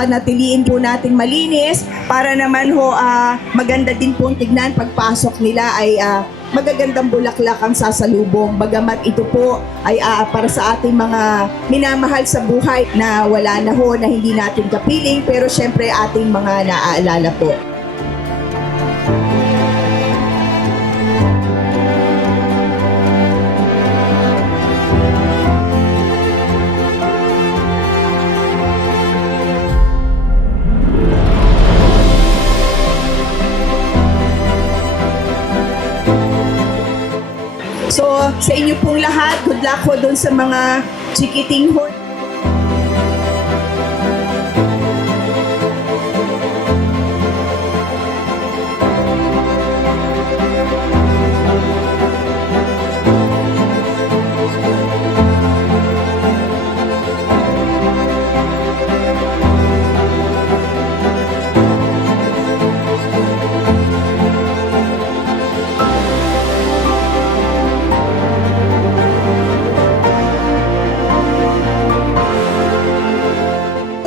panatiliin po natin malinis para naman ho maganda din po tignan pagpasok nila ay magagandang bulaklak ang sasalubong. Bagamat ito po ay para sa ating mga minamahal sa buhay na wala na ho, na hindi natin kapiling, pero syempre ating mga naaalala po. So, sa inyo pong lahat, good luck ho doon sa mga chikiting ho.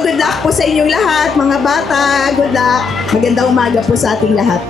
Good luck po sa inyong lahat, mga bata. Good luck. Magandang umaga po sa ating lahat.